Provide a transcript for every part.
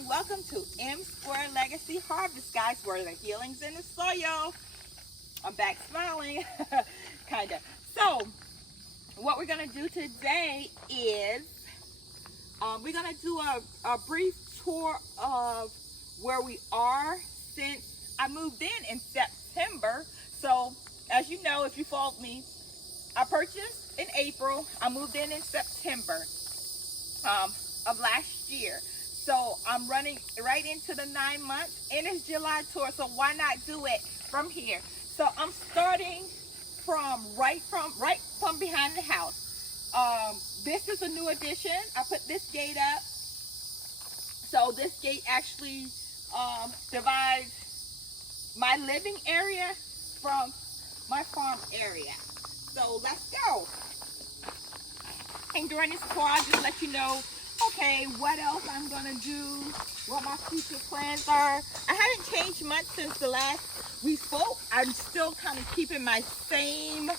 and welcome to M2Legacy Harvest, guys, where the healing's in the soil. I'm back smiling, kind of. So, what we're going to do today is we're going to do a brief tour of where we are since I moved in September. So, as you know, if you followed me, I purchased in April. I moved in September of last year. So I'm running right into the 9 months, and it's July tour, so why not do it from here? So I'm starting from right from behind the house. This is a new addition. I put this gate up. So this gate actually divides my living area from my farm area. So let's go. And during this tour, I'll just let you know, okay, what else I'm gonna do, what my future plans are. I haven't changed much since the last we spoke. I'm still kind of keeping my same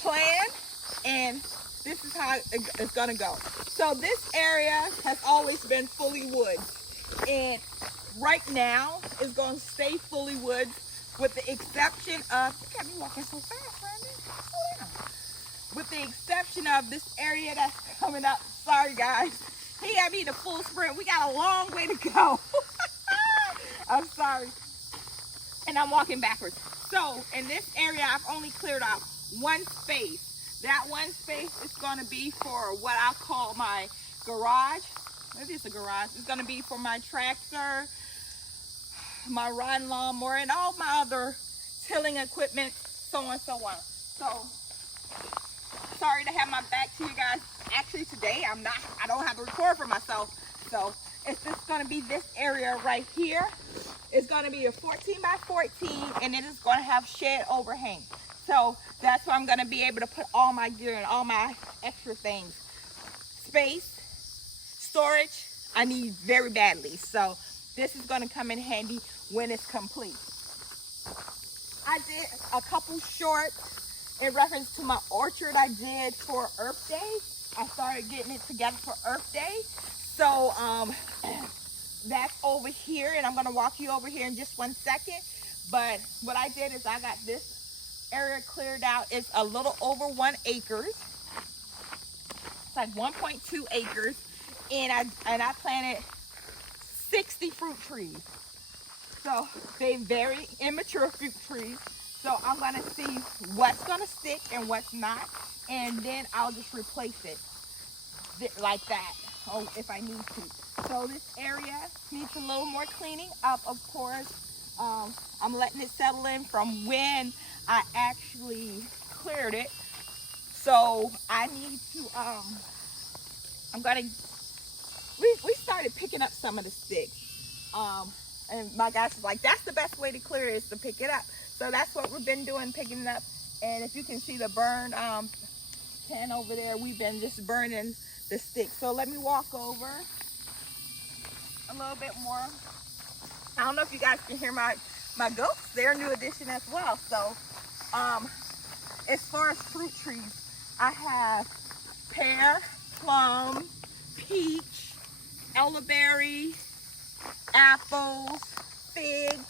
plan, and this is how it's gonna go. So this area has always been fully woods, and right now it's gonna stay fully woods with the exception of, you got me walking so fast, Brandon. Slow down. With the exception of this area that's coming up. Sorry guys, he got me the full sprint. We got a long way to go. I'm sorry. And I'm walking backwards. So in this area, I've only cleared out one space. That one space is gonna be for what I call my garage. Maybe it's a garage. It's gonna be for my tractor, my riding lawnmower, and all my other tilling equipment, so on and so on. So, sorry to have my back to you guys. Actually today I don't have a record for myself. So it's just gonna be this area right here. It's gonna be a 14 by 14, and it is gonna have shed overhang. So that's where I'm gonna be able to put all my gear and all my extra things. Space, storage, I need very badly. So this is gonna come in handy when it's complete. I did a couple shorts in reference to my orchard I did for Earth Day. I started getting it together for Earth Day. So that's over here, and I'm gonna walk you over here in just 1 second. But what I did is I got this area cleared out. It's a little over 1 acre. It's like 1.2 acres. And I planted 60 fruit trees. So they very immature fruit trees. So I'm gonna see what's gonna stick and what's not, and then I'll just replace it like that, or if I need to. So this area needs a little more cleaning up, of course. I'm letting it settle in from when I actually cleared it. So I need to, we started picking up some of the sticks. And my guys was like, that's the best way to clear it, is to pick it up. So that's what we've been doing, picking it up. And if you can see the burn pan over there, we've been just burning the sticks. So let me walk over a little bit more. I don't know if you guys can hear my goats. They're a new addition as well. So as far as fruit trees, I have pear, plum, peach, elderberry, apples, figs.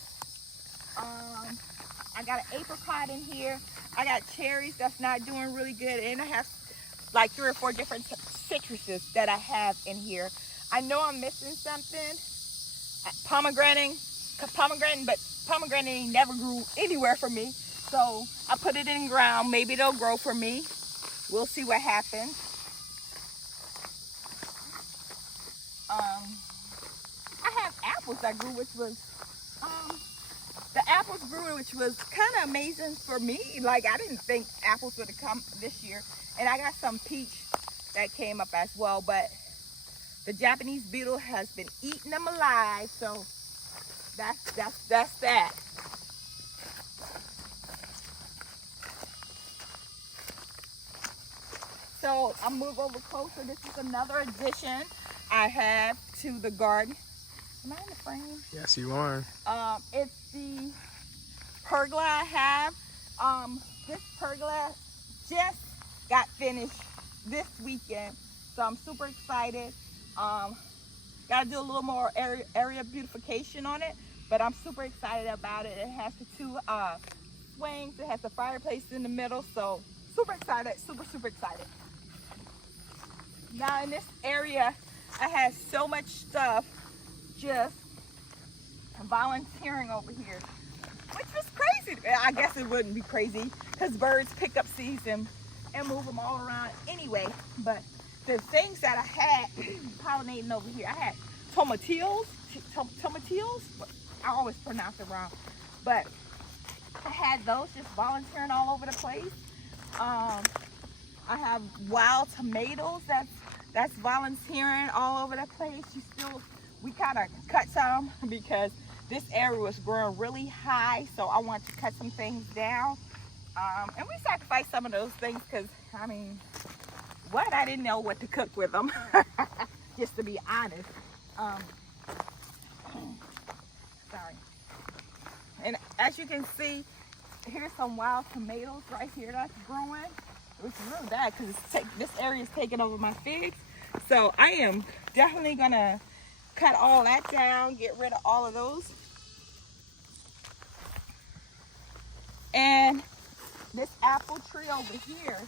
I got an apricot in here. I got cherries that's not doing really good, and I have like 3 or 4 different citruses that I have in here. I know I'm missing something. Pomegranate, but pomegranate never grew anywhere for me. So I put it in the ground. Maybe it'll grow for me. We'll see what happens. I have apples that grew, which was kind of amazing for me. Like, I didn't think apples would have come this year. And I got some peach that came up as well, but the Japanese beetle has been eating them alive. So that's that. So I'll move over closer. This is another addition I have to the garden. Am I in the frame? Yes, you are. It's the pergola I have. This pergola just got finished this weekend, so I'm super excited. Got to do a little more area beautification on it, but I'm super excited about it. It has the two swings. It has the fireplace in the middle, so super excited, super excited. Now in this area, I had so much stuff just volunteering over here, which was crazy. I guess it wouldn't be crazy because birds pick up seeds and move them all around anyway. But the things that I had pollinating over here, I had tomatillos. I always pronounce it wrong, but I had those just volunteering all over the place. I have wild tomatoes that's volunteering all over the place. We kind of cut some because this area was growing really high, so I want to cut some things down. And we sacrificed some of those things because, I mean, I didn't know what to cook with them, just to be honest. Sorry. And as you can see, here's some wild tomatoes right here that's growing. It's really bad because this area is taking over my figs. So I am definitely gonna cut all that down, get rid of all of those. And this apple tree over here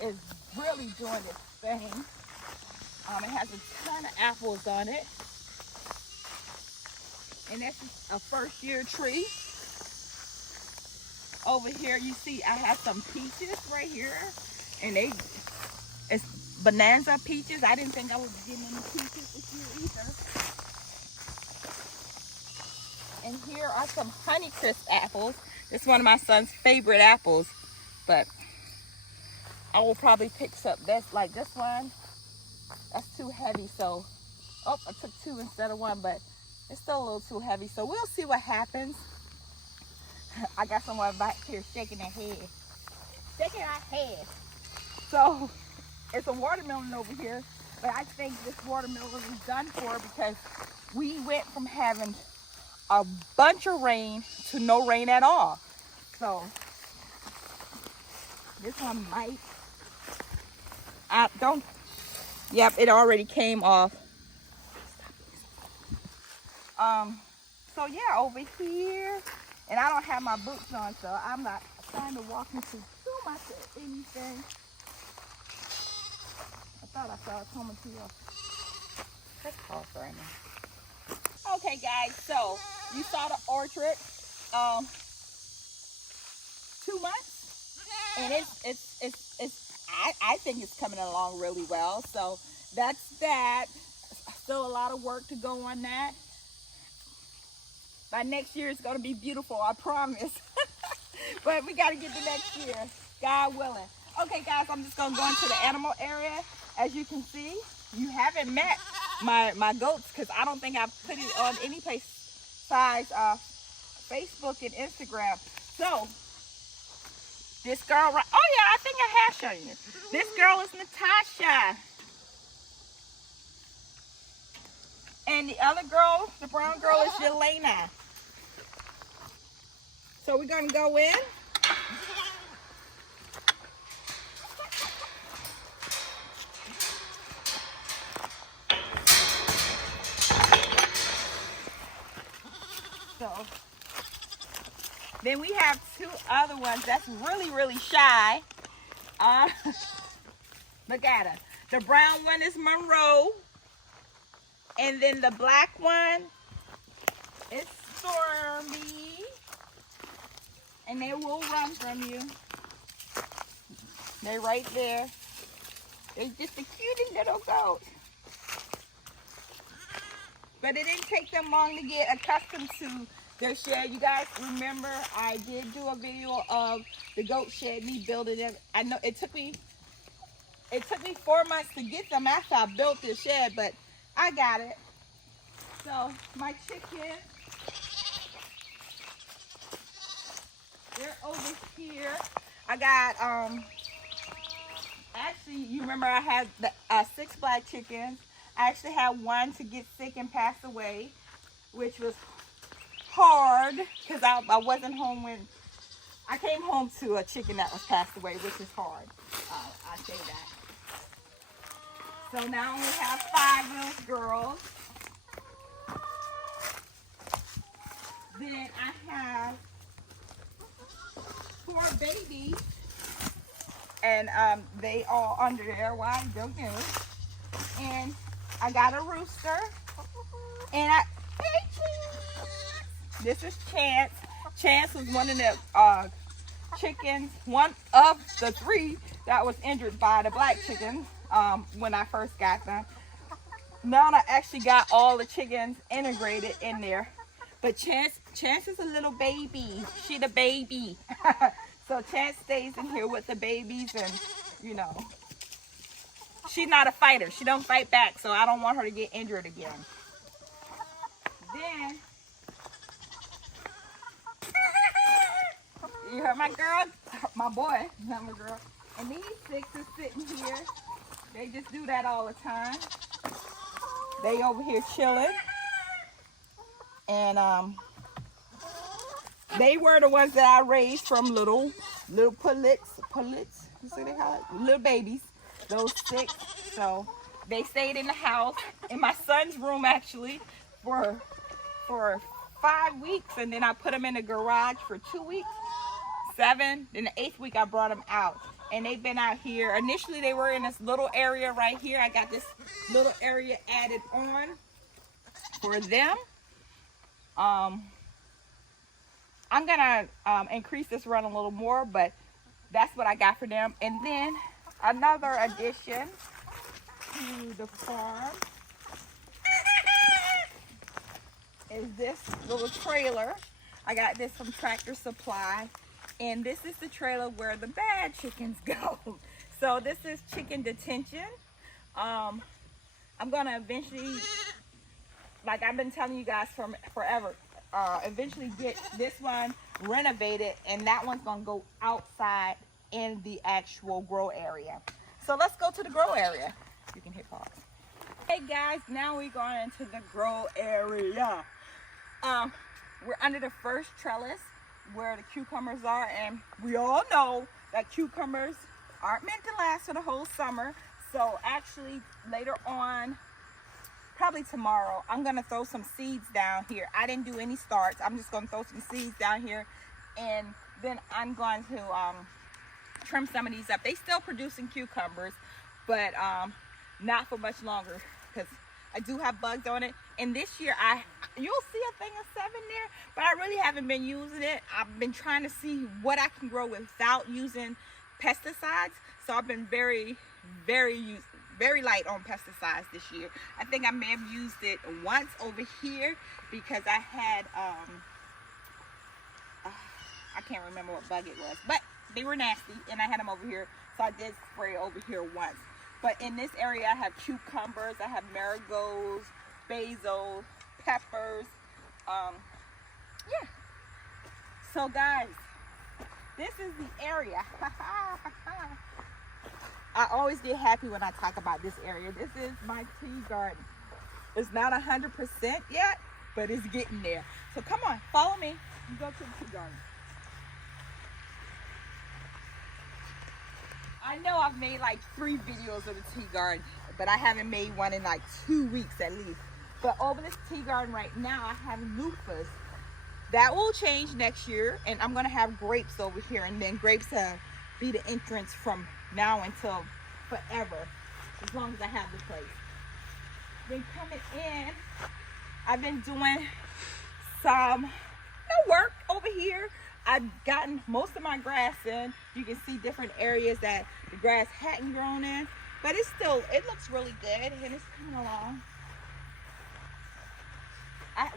is really doing its thing. It has a ton of apples on it. And this is a first-year tree. Over here, you see I have some peaches right here. And it's bonanza peaches. I didn't think I would be getting any peaches this year either. And here are some Honeycrisp apples. It's one of my son's favorite apples. But I will probably pick up this one. That's too heavy, so I took two instead of one, but it's still a little too heavy, so we'll see what happens. I got someone back here shaking their head. So it's a watermelon over here, but I think this watermelon is done for because we went from having a bunch of rain to no rain at all. So this one might, yep, it already came off. So yeah, over here, and I don't have my boots on, so I'm not trying to walk into too much of anything. I thought I saw a tomatillo. Let's pause for a minute. Okay guys, so you saw the orchard, 2 months, and I think it's coming along really well. So that's that. Still a lot of work to go on that. By next year, it's going to be beautiful, I promise. But we got to get to next year, God willing. Okay, guys, I'm just going to go into the animal area. As you can see, you haven't met my goats because I don't think I've put it on any place besides Facebook and Instagram. So, this girl, oh yeah, I think I have shown you. This girl is Natasha. And the other girl, the brown girl, is Yelena. So we're going to go in. So then we have two other ones that's really shy. Look at her. The brown one is Monroe. And then the black one is Stormy. And they will run from you. They're right there. They're just the cutest little goats. But it didn't take them long to get accustomed to their shed. You guys remember I did do a video of the goat shed, me building it. I know it took me 4 months to get them after I built this shed, but I got it. So my chicken, they're over here. I got actually, you remember I had the 6 black chickens. I actually had one to get sick and pass away, which was hard because I wasn't home when I came home to a chicken that was passed away, which is hard. I say that. So now we have 5 little girls. are babies. And they all under there. Why? Don't know. And I got a rooster. And hey, Chance. This is Chance. Chance was one of the chickens, one of the 3 that was injured by the black chickens when I first got them. Now I actually got all the chickens integrated in there. But Chance is a little baby. She the baby. So Chance stays in here with the babies, and you know, she's not a fighter. She don't fight back, so I don't want her to get injured again. Then you heard my girl, my boy, not my girl. And these 6 are sitting here. They just do that all the time. They over here chilling. And they were the ones that I raised from little pullets, you see they call it? Little babies, those 6. So they stayed in the house, in my son's room actually, for 5 weeks, and then I put them in the garage for 2 weeks, 7. Then the 8th week I brought them out, and they've been out here. Initially they were in this little area right here. I got this little area added on for them. I'm gonna increase this run a little more, but that's what I got for them. And then another addition to the farm is this little trailer. I got this from Tractor Supply, and this is the trailer where the bad chickens go. So this is chicken detention. I'm gonna eventually, like I've been telling you guys from forever, eventually get this one renovated, and that one's gonna go outside in the actual grow area. So let's go to the grow area. You can hit pause. Hey guys, now we're going into the grow area. We're under the first trellis where the cucumbers are, and we all know that cucumbers aren't meant to last for the whole summer. So actually later on, probably tomorrow, I'm gonna throw some seeds down here. I didn't do any starts. I'm just gonna throw some seeds down here, and then I'm going to trim some of these up. They still producing cucumbers, but not for much longer, because I do have bugs on it. And this year, you'll see a thing of 7 there, but I really haven't been using it. I've been trying to see what I can grow without using pesticides. So I've been very light on pesticides this year. I think I may have used it once over here because I had I can't remember what bug it was, but they were nasty and I had them over here, so I did spray over here once. But in this area I have cucumbers, I have marigolds, basil, peppers, yeah. So guys, this is the area. I always get happy when I talk about this area. This is my tea garden. It's not 100% yet, but it's getting there. So come on, follow me and go to the tea garden. I know I've made like 3 videos of the tea garden, but I haven't made one in like 2 weeks at least. But over this tea garden right now, I have loofahs. That will change next year, and I'm gonna have grapes over here, and then grapes be the entrance from now until forever, as long as I have the place. Then coming in, I've been doing some work over here. I've gotten most of my grass in. You can see different areas that the grass hadn't grown in, but it looks really good, and it's coming along.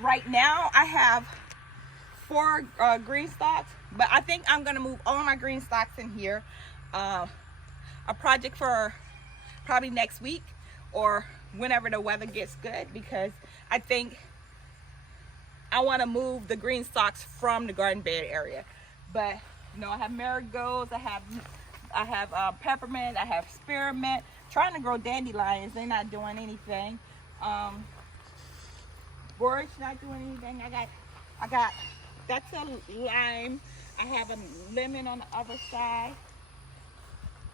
Right now I have 4 Greenstalks, but I think I'm gonna move all my Greenstalks in here. A project for probably next week or whenever the weather gets good, because I think I want to move the Greenstalks from the garden bed area. But you know, I have marigolds, I have peppermint, I have spearmint. Trying to grow dandelions, they're not doing anything. Borage not doing anything. I got that's a lime. I have a lemon on the other side.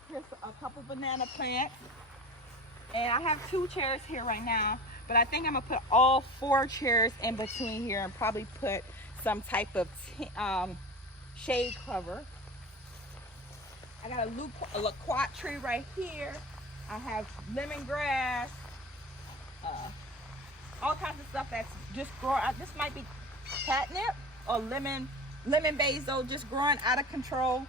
Here's a couple banana plants, and I have 2 chairs here right now, but I think I'm gonna put all 4 chairs in between here and probably put some type of shade cover. I got a loquat tree right here. I have lemongrass, all kinds of stuff that's just growing. This might be catnip or lemon basil, just growing out of control.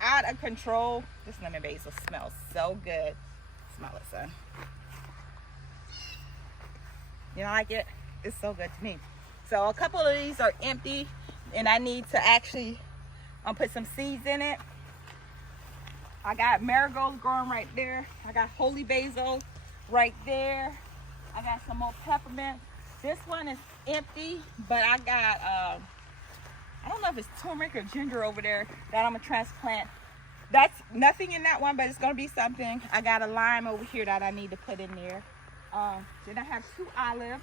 Out of control. This lemon basil smells so good. Smell it, son. You like it? It's so good to me. So a couple of these are empty, and I need to actually put some seeds in it. I got marigolds growing right there. I got holy basil right there. I got some more peppermint. This one is empty, but I got, I don't know if it's turmeric or ginger over there that I'm gonna transplant. That's nothing in that one, but it's gonna be something. I got a lime over here that I need to put in there. Then I have 2 olives.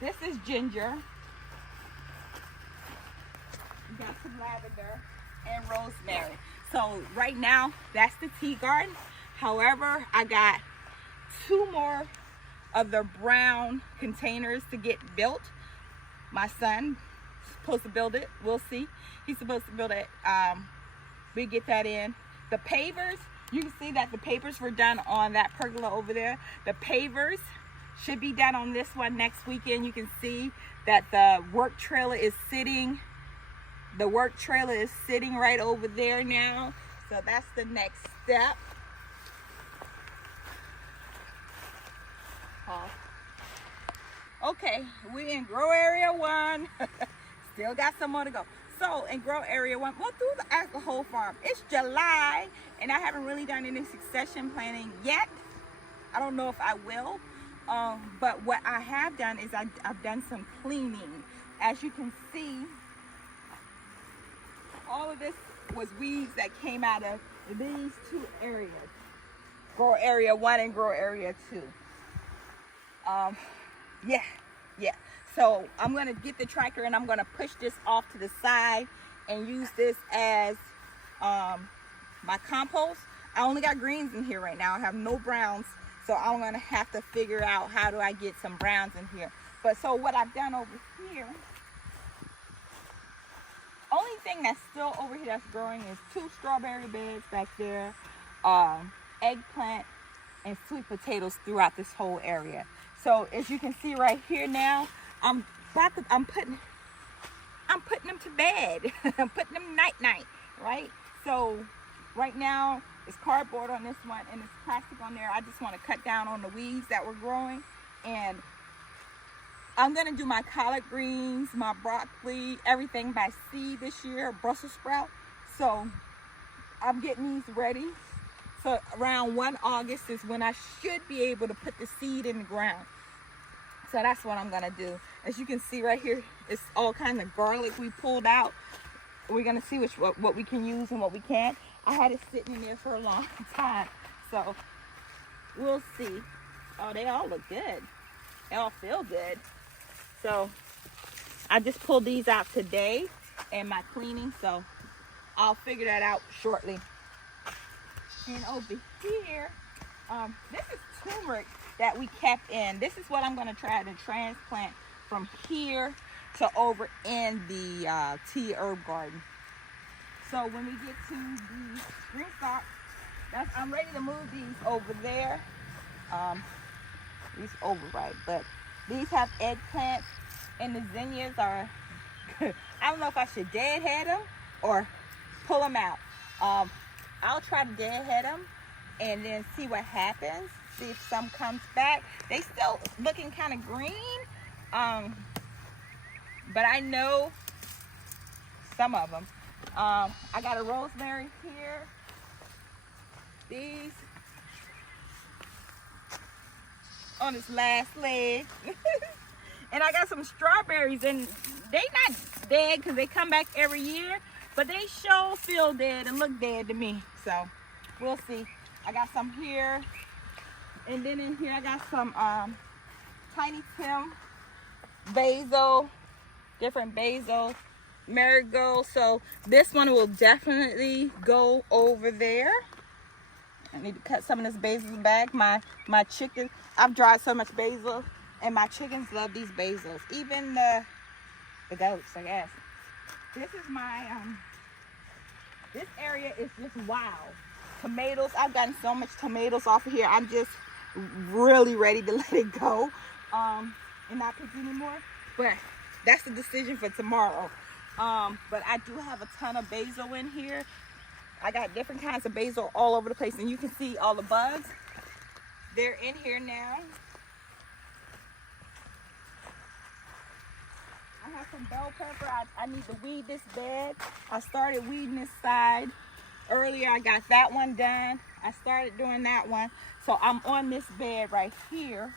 This is ginger. We got some lavender and rosemary. So right now, that's the tea garden. However, I got 2 more of the brown containers to get built. My son is supposed to build it. We'll see. He's supposed to build it. We get that in. The pavers, you can see that the pavers were done on that pergola over there. The pavers should be done on this one next weekend. You can see that the work trailer is sitting. The work trailer is sitting right over there now. So that's the next step. Okay, we in grow area 1. Still got some more to go. So in grow area 1, we'll do the whole farm. It's July, and I haven't really done any succession planning yet. I don't know if I will. But what I have done is I've done some cleaning. As you can see, all of this was weeds that came out of these 2 areas. Grow area 1 and grow area 2. Yeah. So I'm gonna get the tractor and I'm gonna push this off to the side and use this as my compost. I only got greens in here right now. I have no browns. So I'm gonna have to figure out how do I get some browns in here. But so what I've done over here, only thing that's still over here that's growing is 2 strawberry beds back there, eggplant and sweet potatoes throughout this whole area. So as you can see right here now, I'm putting them to bed. I'm putting them night, right? So right now it's cardboard on this one and it's plastic on there. I just want to cut down on the weeds that were growing, and I'm gonna do my collard greens, my broccoli, everything by seed this year, Brussels sprout. So I'm getting these ready. So around 1 August is when I should be able to put the seed in the ground. So that's what I'm gonna do. As you can see right here, it's all kind of garlic we pulled out. We're gonna see what we can use and what we can't. I had it sitting in there for a long time. So we'll see. Oh, they all look good. They all feel good. So I just pulled these out today in my cleaning, so I'll figure that out shortly. And over here, this is turmeric that we kept in. This is what I'm going to try to transplant from here to over in the tea herb garden. So when we get to the Greenstalk, I'm ready to move these over there. These over right, but these have eggplants, and the zinnias are, I don't know if I should deadhead them or pull them out. I'll try to deadhead them and then see what happens, see if some comes back. They still looking kind of green, but I know some of them. I got a rosemary here. These on this last leg. And I got some strawberries, and they not dead because they come back every year, but they sure feel dead and look dead to me. So we'll see. I got some here, and then in here I got some tiny Tim basil, different basil, marigold. So this one will definitely go over there. I need to cut some of this basil back. My chicken, I've dried so much basil, and my chickens love these basils. Even the goats, I guess. This is my This area is just wow. Tomatoes, I've gotten so much tomatoes off of here. I'm just really ready to let it go and not pick anymore. But that's the decision for tomorrow. But I do have a ton of basil in here. I got different kinds of basil all over the place, and you can see all the bugs. They're in here now. I have some bell pepper. I need to weed this bed. I started weeding this side earlier. I got that one done. I started doing that one. So I'm on this bed right here.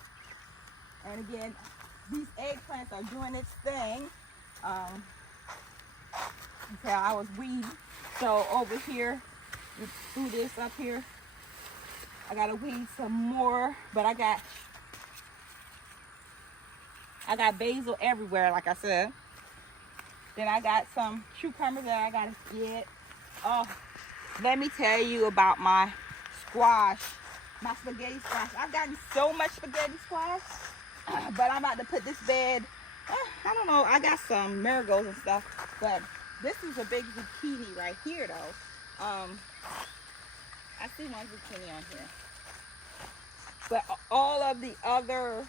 And again, these eggplants are doing its thing. Okay, I was weeding. So over here, through this up here, I gotta weed some more, but I got basil everywhere, like I said. Then I got some cucumbers that I gotta get. Oh, let me tell you about my squash, my spaghetti squash. I've gotten so much spaghetti squash, but I'm about to put this bed, I don't know, I got some marigolds and stuff, but this is a big zucchini right here though. I see one zucchini on here. But all of the other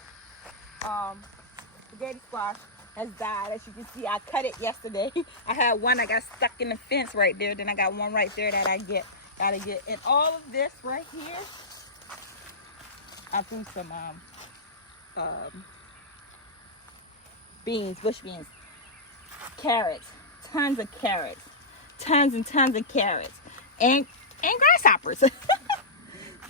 spaghetti squash has died. As you can see, I cut it yesterday. I had one that got stuck in the fence right there. Then I got one right there that I gotta get. And all of this right here, I threw some beans, bush beans, carrots, tons of carrots, tons and tons of carrots, and grasshoppers. Tons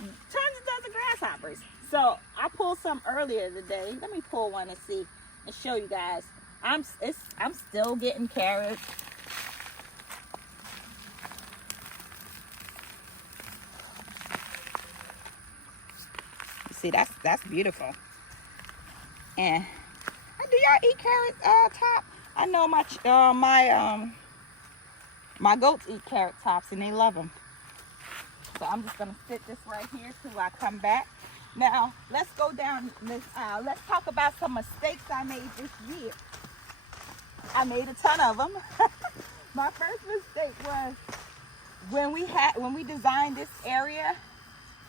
and tons of grasshoppers. So I pulled some earlier today. Let me pull one and see and show you guys. I'm still getting carrots. You see, that's beautiful. And do y'all eat carrots, top? I know my goats eat carrot tops and they love them. So I'm just gonna sit this right here till I come back. Now let's go down this aisle. Let's talk about some mistakes I made this year. I made a ton of them. My first mistake was when we designed this area,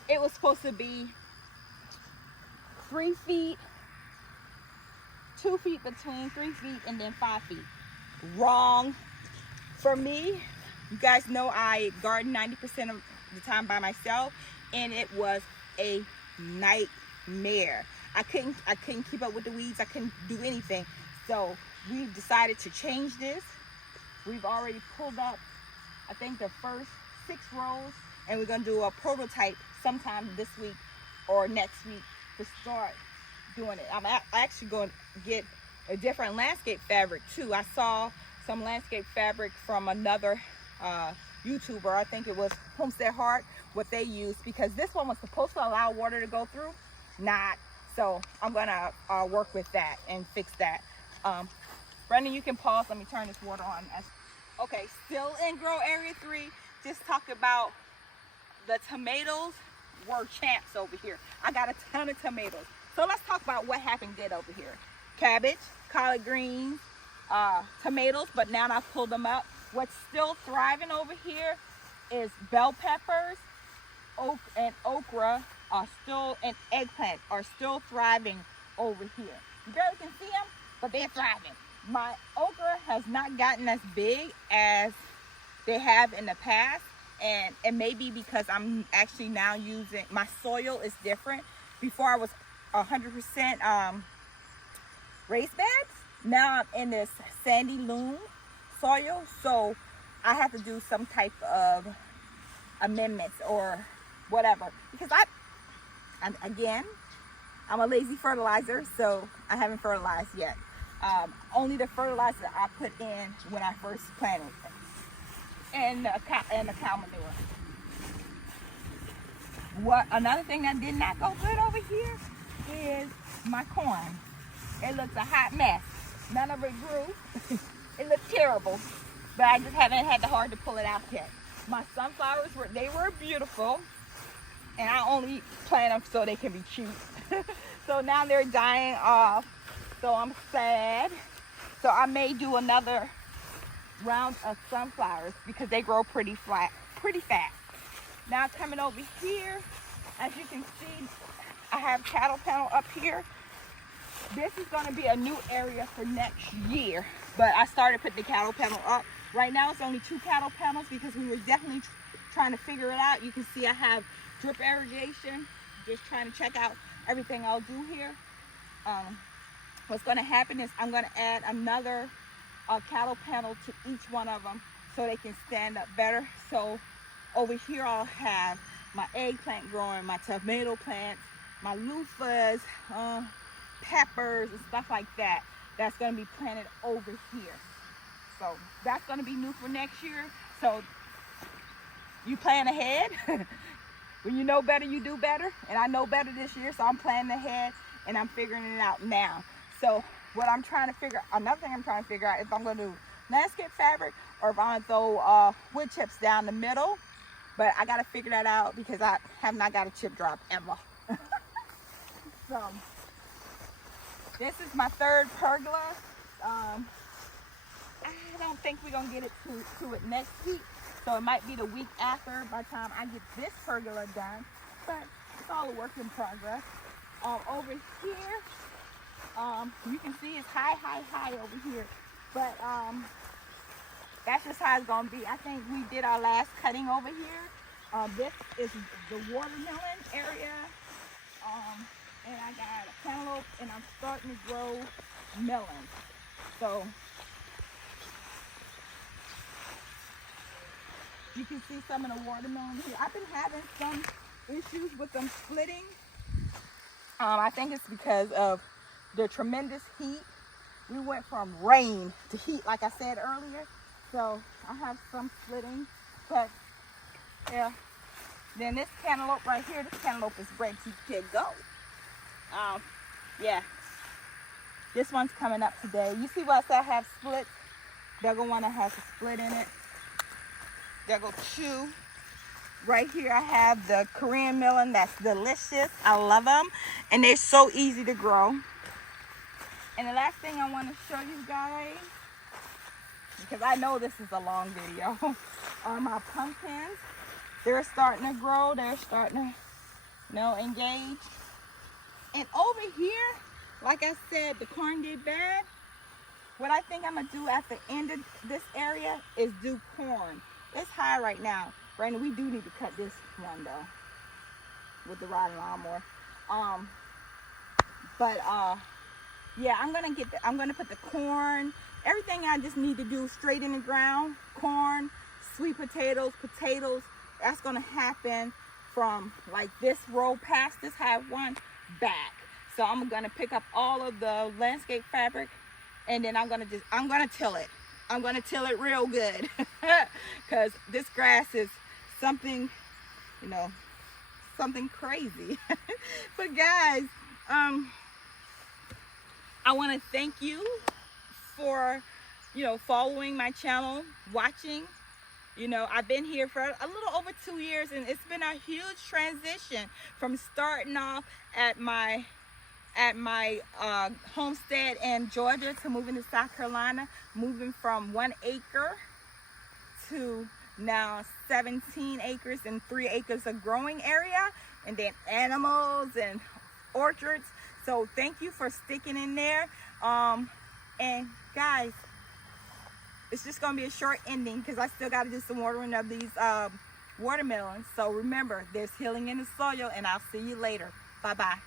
it was supposed to be 3 feet, 2 feet between 3 feet, and then 5 feet. Wrong. For me, you guys know I garden 90% of the time by myself, and it was a nightmare. I couldn't keep up with the weeds. I couldn't do anything. So we've decided to change this. We've already pulled up, I think, the first 6 rows, and we're gonna do a prototype sometime this week or next week to start doing it. I'm actually going to get a different landscape fabric too. I saw some landscape fabric from another YouTuber. I think it was Homestead Heart, what they used, because this one was supposed to allow water to go through, not. So I'm gonna work with that and fix that. Brendan, you can pause. Let me turn this water on. Okay, still in grow area 3. Just talk about the tomatoes were champs over here. I got a ton of tomatoes. So let's talk about what happened good over here. Cabbage, collard greens, tomatoes, but now I've pulled them up. What's still thriving over here is bell peppers, okra are still, and eggplant are still thriving over here. You barely can see them, but they're thriving. My okra has not gotten as big as they have in the past, and it may be because I'm actually now using, my soil is different. Before I was 100% raised beds. Now I'm in this sandy loam soil, so I have to do some type of amendments or whatever, because I'm a lazy fertilizer, so I haven't fertilized yet. Only the fertilizer I put in when I first planted it, and the cow manure. Another thing that did not go good over here is my corn. It looks a hot mess. None of it grew. It looked terrible, but I just haven't had the heart to pull it out yet. My sunflowers were beautiful, and I only plant them so they can be cute. So now they're dying off, so I'm sad. So I may do another round of sunflowers because they grow pretty fast. Now coming over here, as you can see, I have cattle panel up here. This is going to be a new area for next year, but I started putting the cattle panel up. Right now it's only 2 cattle panels because we were definitely trying to figure it out. You can see I have drip irrigation, just trying to check out everything I'll do here. What's going to happen is I'm going to add another cattle panel to each one of them so they can stand up better. So over here I'll have my eggplant growing, my tomato plants, my loofahs, peppers and stuff like that. That's going to be planted over here. So that's going to be new for next year. So you plan ahead. When you know better, you do better. And I know better this year, so I'm planning ahead and I'm figuring it out now. So what I'm trying to figure, another thing I'm trying to figure out, if I'm going to do landscape fabric or if I'm going to throw wood chips down the middle. But I got to figure that out because I have not got a chip drop ever. So this is my 3rd pergola. I don't think we're going to get it to it next week. So it might be the week after by the time I get this pergola done. But it's all a work in progress. Over here, you can see it's high over here. But that's just how it's going to be. I think we did our last cutting over here. This is the watermelon area. And I got a cantaloupe and I'm starting to grow melons. So you can see some of the watermelon here. I've been having some issues with them splitting. I think it's because of the tremendous heat. We went from rain to heat, like I said earlier. So I have some splitting, but yeah. Then this cantaloupe right here, this cantaloupe is ready to go. Yeah, this one's coming up today. You see what I said I have splits? They're going to want to have a split in it. There go 2. Right here I have the Korean melon. That's delicious. I love them. And they're so easy to grow. And the last thing I want to show you guys, because I know this is a long video, are my pumpkins. They're starting to grow. They're starting to, engage. And over here, like I said, the corn did bad. What I think I'm going to do at the end of this area is do corn. It's high right now. Brandon, we do need to cut this one though with the riding lawnmower. Yeah, I'm gonna put the corn, everything I just need to do straight in the ground. Corn, sweet potatoes, that's gonna happen from like this row past this high one back. So I'm gonna pick up all of the landscape fabric and then I'm gonna till it. I'm going to till it real good because this grass is something, something crazy. But guys, I want to thank you for, following my channel, watching. I've been here for a little over 2 years and it's been a huge transition from starting off at my homestead in Georgia to moving to South Carolina, moving from 1 acre to now 17 acres and 3 acres of growing area, and then animals and orchards. So thank you for sticking in there. And guys, it's just gonna be a short ending because I still got to do some watering of these watermelons. So remember, there's healing in the soil, and I'll see you later. Bye bye.